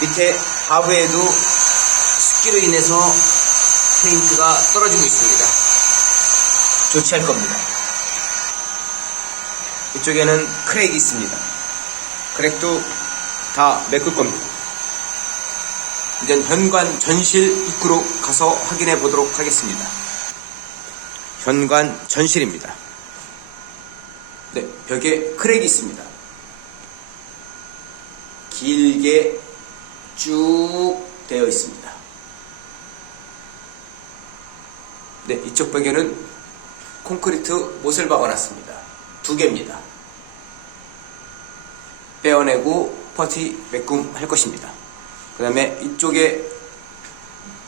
밑에 하부에도 습기로 인해서 페인트가 떨어지고 있습니다. 조치할 겁니다. 이쪽에는 크랙이 있습니다. 크랙도 다 메꿀 겁니다. 이제 현관 전실 입구로 가서 확인해 보도록 하겠습니다. 현관 전실입니다. 네, 벽에 크랙이 있습니다. 길게 쭉 되어 있습니다. 네, 이쪽 벽에는 콘크리트 못을 박아놨습니다. 2개입니다. 빼어내고 퍼티 메꿈 할 것입니다. 그 다음에 이쪽에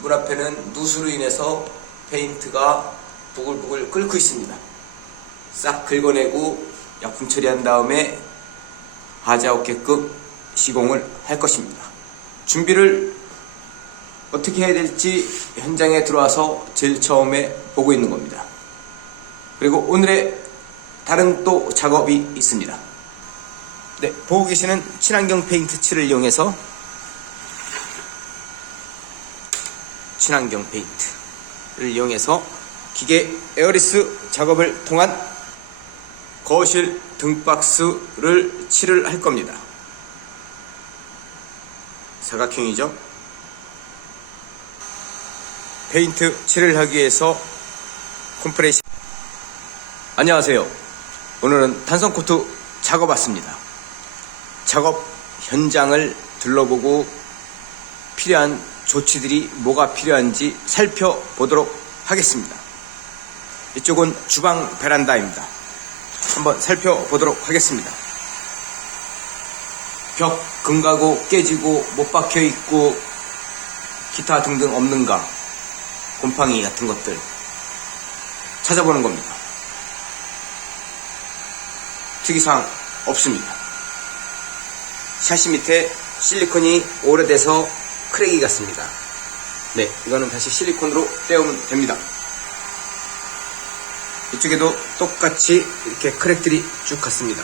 문 앞에는 누수로 인해서 페인트가 부글부글 끓고 있습니다. 싹 긁어내고 약품 처리한 다음에 하자 없게끔 시공을 할 것입니다. 준비를 어떻게 해야 될지 현장에 들어와서 제일 처음에 보고 있는 겁니다. 그리고 오늘의 다른 또 작업이 있습니다. 네, 보고 계시는 친환경 페인트 칠을 이용해서 친환경 페인트를 이용해서 기계 에어리스 작업을 통한 거실 등박스를 칠을 할 겁니다. 사각형이죠. 페인트 칠을 하기 위해서 컴프레시. 안녕하세요. 오늘은 단성 코트 작업 왔습니다. 작업 현장을 둘러보고 필요한 조치들이 뭐가 필요한지 살펴보도록 하겠습니다. 이쪽은 주방 베란다입니다. 한번 살펴보도록 하겠습니다. 벽 금가고 깨지고 못 박혀 있고 기타 등등 없는가, 곰팡이 같은 것들 찾아보는 겁니다. 특이사항 없습니다. 샤시 밑에 실리콘이 오래돼서 크랙이 갔습니다. 네, 이거는 다시 실리콘으로 떼우면 됩니다. 이쪽에도 똑같이 이렇게 크랙들이 쭉 갔습니다.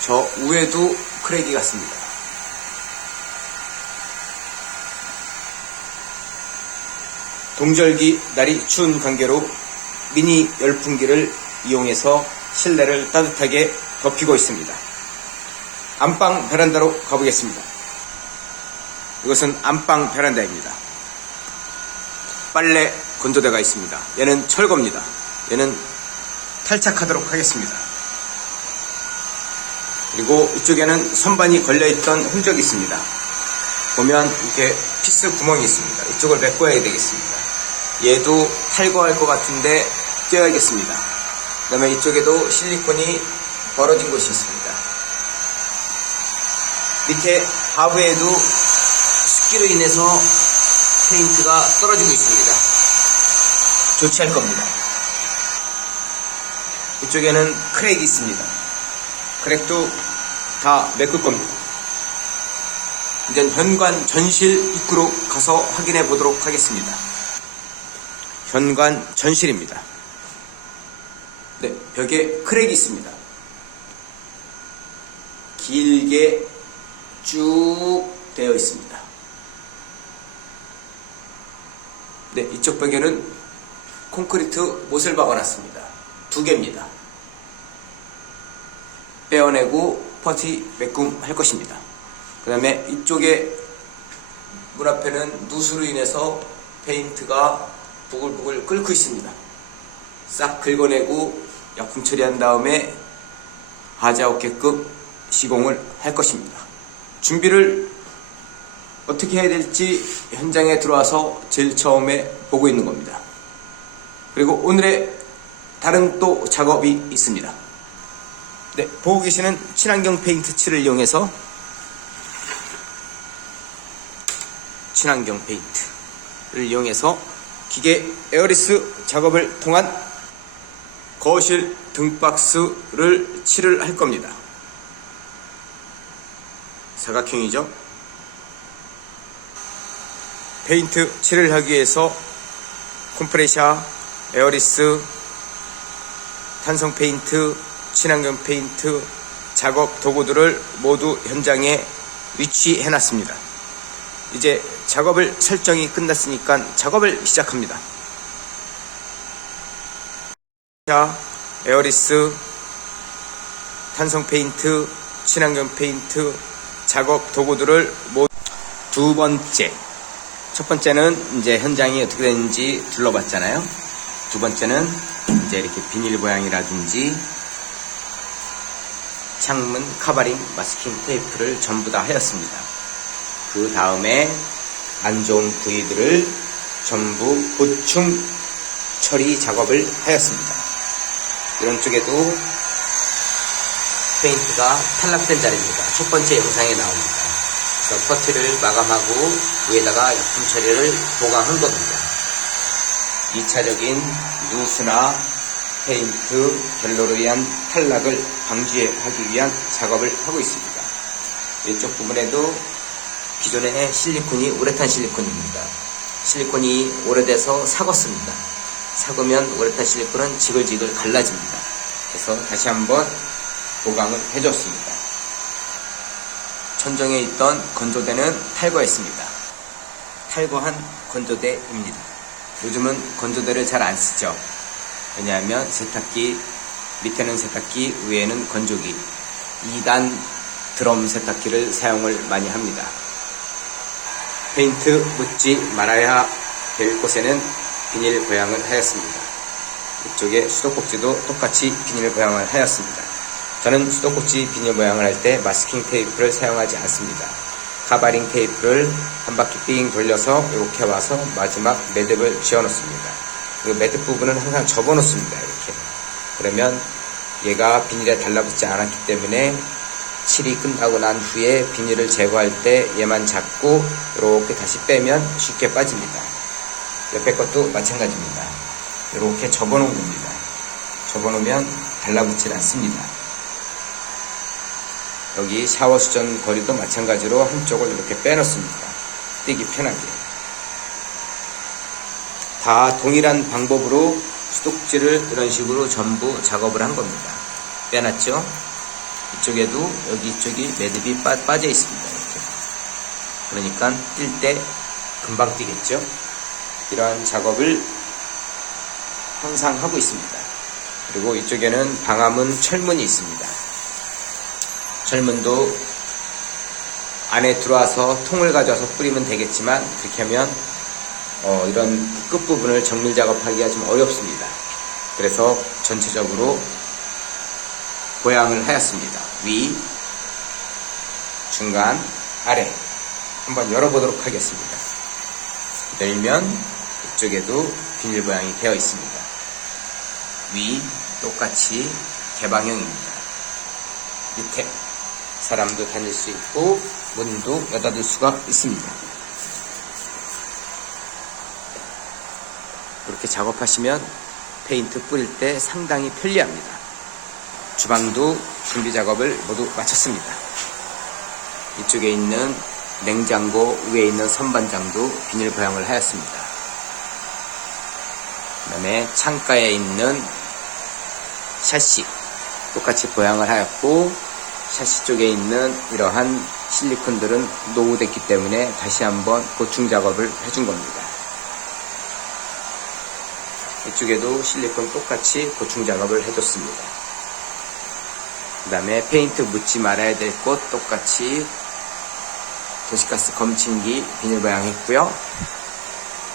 저 위에도 크랙이 갔습니다. 동절기 날이 추운 관계로 미니 열풍기를 이용해서 실내를 따뜻하게 덮이고 있습니다. 안방 베란다로 가보겠습니다. 이것은 안방 베란다입니다. 빨래 건조대가 있습니다. 얘는 철거입니다. 얘는 탈착하도록 하겠습니다. 그리고 이쪽에는 선반이 걸려있던 흔적이 있습니다. 보면 이렇게 피스 구멍이 있습니다. 이쪽을 메꿔야 되겠습니다. 얘도 탈거할 것 같은데 떼어야겠습니다. 그 다음에 이쪽에도 실리콘이 벌어진 곳이 있습니다. 밑에 하부에도 습기로 인해서 페인트가 떨어지고 있습니다. 조치할 겁니다. 이쪽에는 크랙이 있습니다. 크랙도 다 메꿀 겁니다. 이제 현관 전실 입구로 가서 확인해 보도록 하겠습니다. 현관 전실입니다. 네, 벽에 크랙이 있습니다. 길게 쭉 되어 있습니다. 네, 이쪽 벽에는 콘크리트 못을 박아놨습니다. 2개입니다. 빼어내고 퍼티 메꿈 할 것입니다. 그 다음에 이쪽에 문 앞에는 누수로 인해서 페인트가 부글부글 끓고 있습니다. 싹 긁어내고 약품 처리한 다음에 하자 없게끔 시공을 할 것입니다. 준비를 어떻게 해야 될지 현장에 들어와서 제일 처음에 보고 있는 겁니다. 그리고 오늘의 다른 또 작업이 있습니다. 네, 보고 계시는 친환경 페인트 칠을 이용해서 친환경 페인트를 이용해서 기계 에어리스 작업을 통한 거실 등박스를 칠을 할 겁니다. 사각형이죠. 페인트 칠을 하기 위해서 컴프레셔, 에어리스, 탄성 페인트, 친환경 페인트 작업 도구들을 모두 현장에 위치해 놨습니다. 이제 작업을 설정이 끝났으니까 작업을 시작합니다. 자, 에어리스, 탄성 페인트, 친환경 페인트 작업 도구들을 두 번째, 첫 번째는 이제 현장이 어떻게 되는지 둘러봤잖아요. 두 번째는 이제 이렇게 비닐 모양이라든지 창문 카바링 마스킹 테이프를 전부 다 하였습니다. 그 다음에 안 좋은 부위들을 전부 보충 처리 작업을 하였습니다. 이런 쪽에도 페인트가 탈락된 자리입니다. 첫 번째 영상에 나옵니다. 그래서 퍼트를 마감하고 위에다가 약품 처리를 보강한 겁니다. 2차적인 누수나 페인트, 결로로 인한 탈락을 방지하기 위한 작업을 하고 있습니다. 이쪽 부분에도 기존의 실리콘이 우레탄 실리콘입니다. 실리콘이 오래돼서 삭았습니다. 삭으면 우레탄 실리콘은 지글지글 갈라집니다. 그래서 다시 한번 보강을 해줬습니다. 천정에 있던 건조대는 탈거했습니다. 탈거한 건조대입니다. 요즘은 건조대를 잘 안 쓰죠. 왜냐하면 세탁기, 밑에는 세탁기, 위에는 건조기, 2단 드럼 세탁기를 사용을 많이 합니다. 페인트 묻지 말아야 될 곳에는 비닐 보양을 하였습니다. 이쪽에 수도꼭지도 똑같이 비닐 보양을 하였습니다. 저는 수도꼭지 비닐 모양을 할 때 마스킹 테이프를 사용하지 않습니다. 카바링 테이프를 한 바퀴 삥 돌려서 이렇게 와서 마지막 매듭을 지어 놓습니다. 그 매듭 부분은 항상 접어 놓습니다. 이렇게. 그러면 얘가 비닐에 달라붙지 않았기 때문에 칠이 끝나고 난 후에 비닐을 제거할 때 얘만 잡고 이렇게 다시 빼면 쉽게 빠집니다. 옆에 것도 마찬가지입니다. 이렇게 접어 놓은 겁니다. 접어 놓으면 달라붙지 않습니다. 여기 샤워 수전 거리도 마찬가지로 한쪽을 이렇게 빼놓습니다. 떼기 편하게. 다 동일한 방법으로 수도꼭지를 이런 식으로 전부 작업을 한 겁니다. 빼놨죠? 이쪽에도 여기 이쪽이 매듭이 빠져 있습니다. 이렇게. 그러니까 뛸 때 금방 뛰겠죠? 이러한 작업을 항상 하고 있습니다. 그리고 이쪽에는 방화문 철문이 있습니다. 철문도 안에 들어와서 통을 가져와서 뿌리면 되겠지만 그렇게 하면 이런 끝부분을 정밀 작업하기가 좀 어렵습니다. 그래서 전체적으로 보양을 하였습니다. 위, 중간, 아래 한번 열어보도록 하겠습니다. 열면 이쪽에도 비닐 보양이 되어 있습니다. 위 똑같이 개방형입니다. 밑에 사람도 다닐 수 있고 문도 여닫을 수가 있습니다. 이렇게 작업하시면 페인트 뿌릴 때 상당히 편리합니다. 주방도 준비 작업을 모두 마쳤습니다. 이쪽에 있는 냉장고 위에 있는 선반장도 비닐 보양을 하였습니다. 그 다음에 창가에 있는 샤시 똑같이 보양을 하였고 샤시 쪽에 있는 이러한 실리콘들은 노후됐기 때문에 다시 한번 보충 작업을 해준 겁니다. 이쪽에도 실리콘 똑같이 보충 작업을 해줬습니다. 그 다음에 페인트 묻지 말아야 될 곳 똑같이 도시가스 검침기 비닐 보양했고요.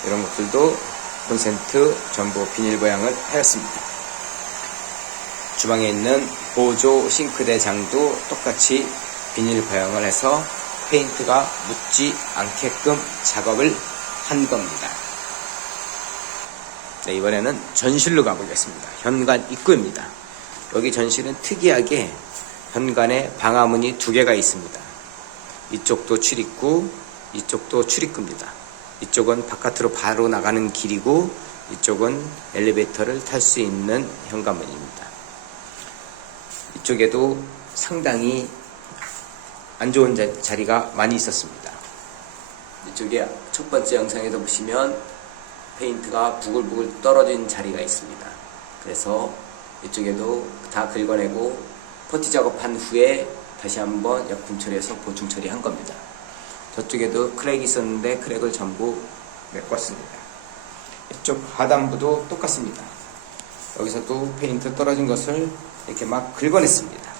이런 것들도 콘센트 전부 비닐 보양을 하였습니다. 주방에 있는 보조 싱크대 장도 똑같이 비닐 보양을 해서 페인트가 묻지 않게끔 작업을 한 겁니다. 네, 이번에는 전실로 가보겠습니다. 현관 입구입니다. 여기 전실은 특이하게 현관에 방화문이 2개가 있습니다. 이쪽도 출입구, 이쪽도 출입구입니다. 이쪽은 바깥으로 바로 나가는 길이고 이쪽은 엘리베이터를 탈 수 있는 현관문입니다. 이쪽에도 상당히 안 좋은 자리가 많이 있었습니다. 이쪽에 첫 번째 영상에서 보시면 페인트가 부글부글 떨어진 자리가 있습니다. 그래서 이쪽에도 다 긁어내고 퍼티 작업한 후에 다시 한번 약품 처리해서 보충 처리한 겁니다. 저쪽에도 크랙이 있었는데 크랙을 전부 메꿨습니다. 이쪽 하단부도 똑같습니다. 여기서도 페인트 떨어진 것을 이렇게 막 긁어냈습니다.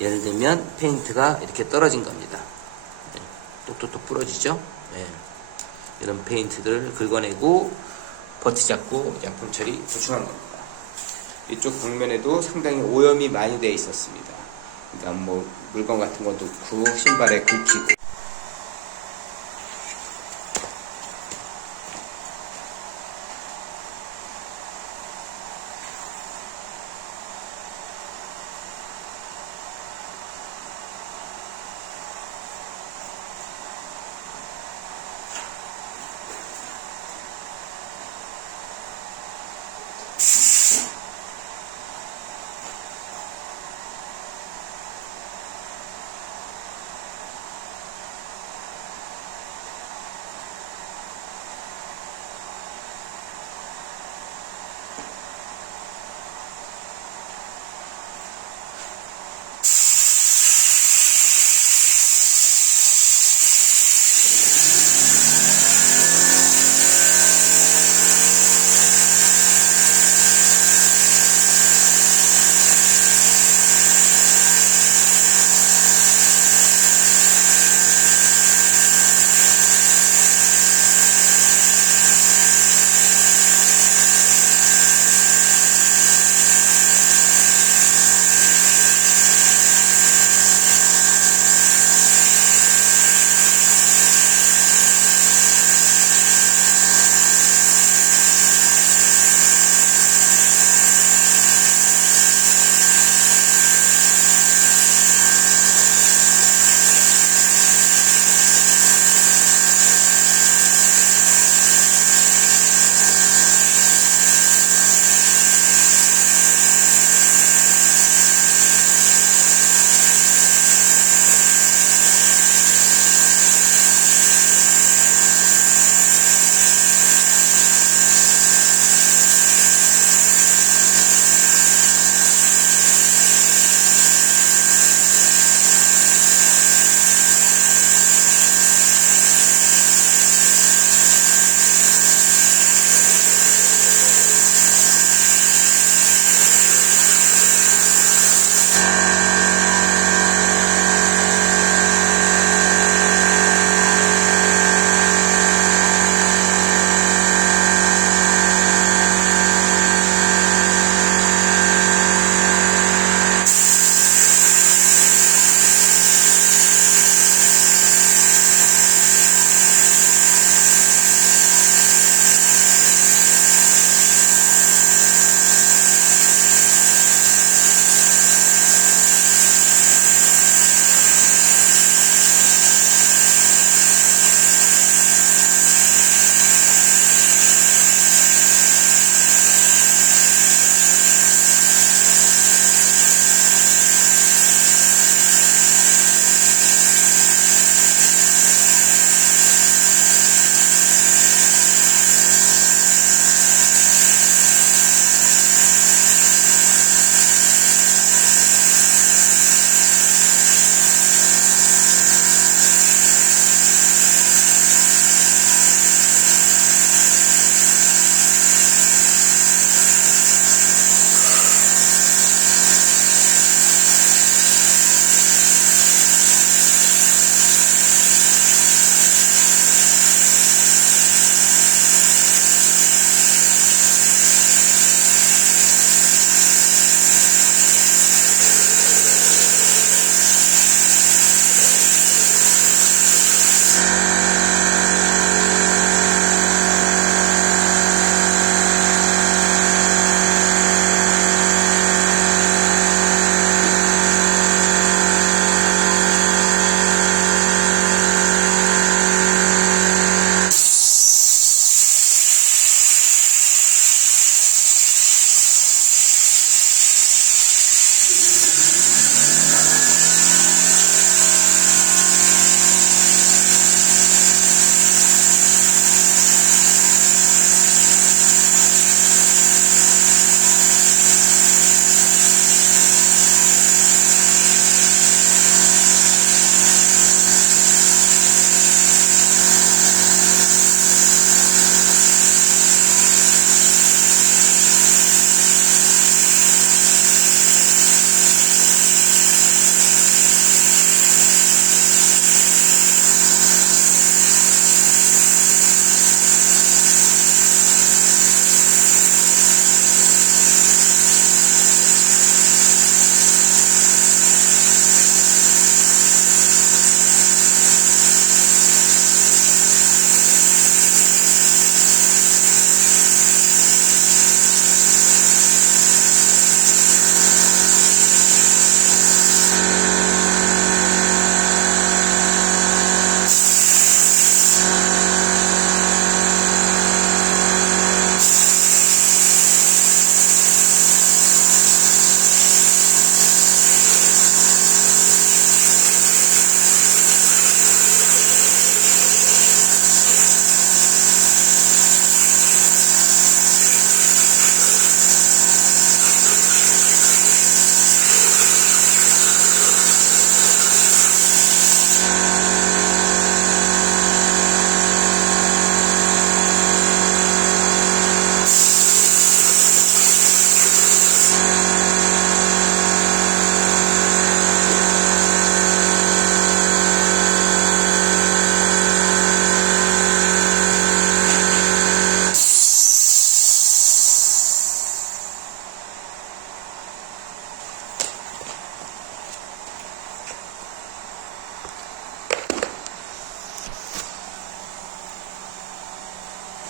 예를 들면 페인트가 이렇게 떨어진 겁니다. 똑똑똑 부러지죠? 네. 이런 페인트들을 긁어내고 버티 잡고 약품 처리 보충한 겁니다. 이쪽 벽면에도 상당히 오염이 많이 되어 있었습니다. 그러니까 뭐 물건 같은 것도 넣고 신발에 긁히고.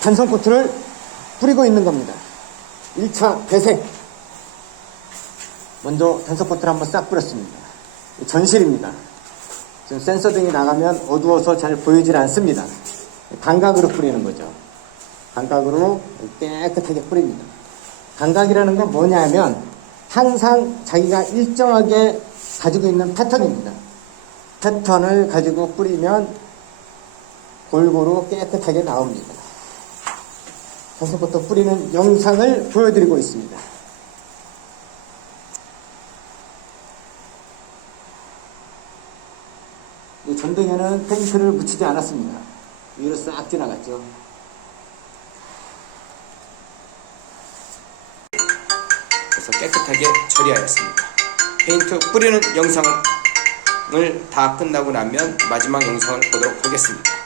단성 코트를 뿌리고 있는 겁니다. 1차 배색. 먼저 단성 코트를 한번 싹 뿌렸습니다. 전실입니다. 지금 센서 등이 나가면 어두워서 잘 보이질 않습니다. 감각으로 뿌리는 거죠. 감각으로 깨끗하게 뿌립니다. 감각이라는 건 뭐냐면 항상 자기가 일정하게 가지고 있는 패턴입니다. 패턴을 가지고 뿌리면 골고루 깨끗하게 나옵니다. 단성코트 뿌리는 영상을 보여드리고 있습니다. 이 전등에는 페인트를 묻히지 않았습니다. 위로 싹 지나갔죠. 그래서 깨끗하게 처리하였습니다. 페인트 뿌리는 영상을 다 끝나고 나면 마지막 영상을 보도록 하겠습니다.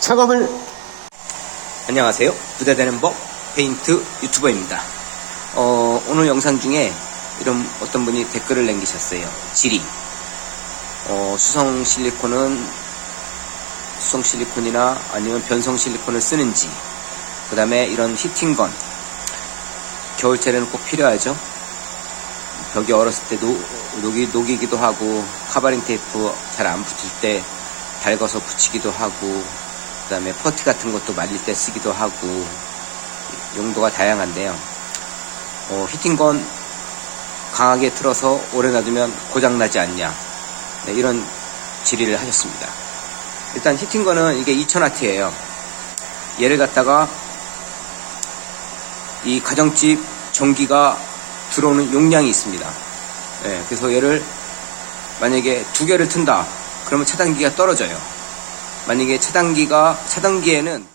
작업을 안녕하세요. 부자되는 법 페인트 유튜버입니다. 오늘 영상 중에 이런 어떤 분이 댓글을 남기셨어요. 질의. 수성 실리콘이나 아니면 변성 실리콘을 쓰는지, 그 다음에 이런 히팅건, 겨울철에는 꼭 필요하죠. 벽이 얼었을 때 녹이기도 하고, 카바링 테이프 잘 안 붙을 때 달궈서 붙이기도 하고, 그 다음에 퍼티 같은 것도 말릴 때 쓰기도 하고, 용도가 다양한데요. 히팅건 강하게 틀어서 오래 놔두면 고장나지 않냐, 네, 이런 질의를 하셨습니다. 일단 히팅건은 이게 2000W예요. 얘를 갖다가 이 가정집 전기가 들어오는 용량이 있습니다. 네, 그래서 얘를 만약에 2개를 튼다 그러면 차단기가 떨어져요. 만약에 차단기에는